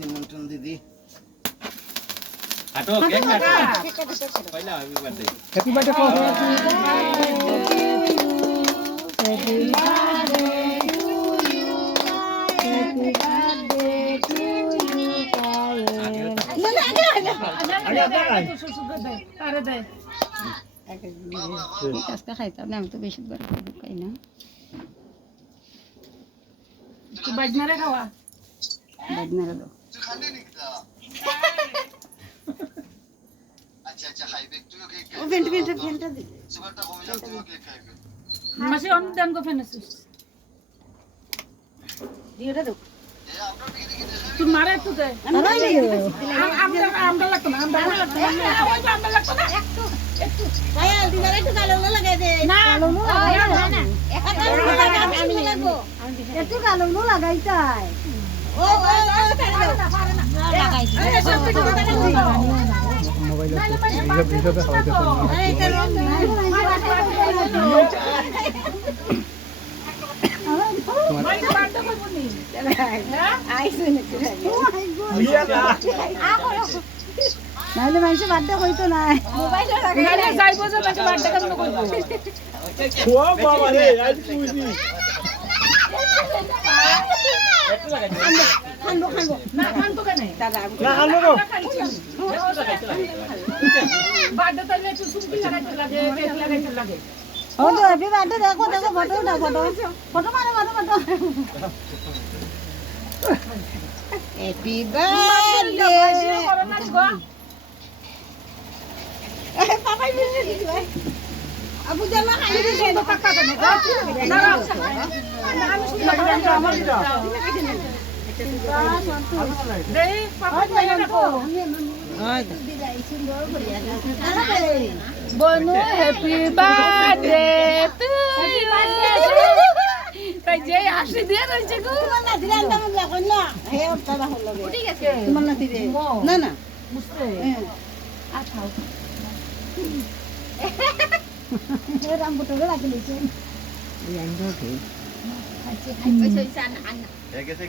নিমন্ত্রণ দিদি কাটো কেক কাটো পয়লা হ্যাপি বার্থডে হ্যাপি বার্থডে করো happy birthday to you happy birthday to you আরে দে আজকে খাইতাম না আমি তো বেশি বার খাই না তো বাজনারে খাওয়া বাজনারে দাও আচ্ছা খাইবে তুইও কেক ও ফেন্টা দি সুগারটা কমে যাবে তুইও কেক খাইবে মাসি অনুদান কো ফেনেছিস দিওটা দাও তুই মারে একটু দে আমরা লাগতো না আমরা লাগতো না ওই আমরা লাগতো না একটু ভাই দিদার একটু কালো লাগাই দে না কালো না একটু লাগবো একটু কালো লাগাই চাই ও লাগাইছি সব কিছু মোবাইল ভিডিওতে নাহলে মানুষ বার্থডে হইতো না যাইব যে মানুষ বার্থডে কেন করবো খোয়া বাবা রে আজ তুইনি খানবো না খানবো কেন দাদা না খানবো বার্থডে তো একটু সুন্দর লাগাইতে লাগে কেক লাগাইতে লাগে ও তো হ্যাপি বার্থডে দেখো ফটো না ফটো মারো হ্যাপি বার্থডে পাপাই মিলে দিই আবু জামা খালি দিছে তো টাকা দেন না আমি সুন্দর আমার দিও দেই পাপা কইয়া দেখো দিলাই সুন্দর করিয়া বনু হ্যাপি বার্থডে টু তাই যে আসি দিয়ে রইছে গো না দিলাম দাম লাগো না হে ওটা হলো ঠিক আছে তোমার না দিবে না বুঝতে আচ্ছা রাম বটরে লাগিয়েছে এই আইন দাও কে আচ্ছা আচ্ছা আচ্ছা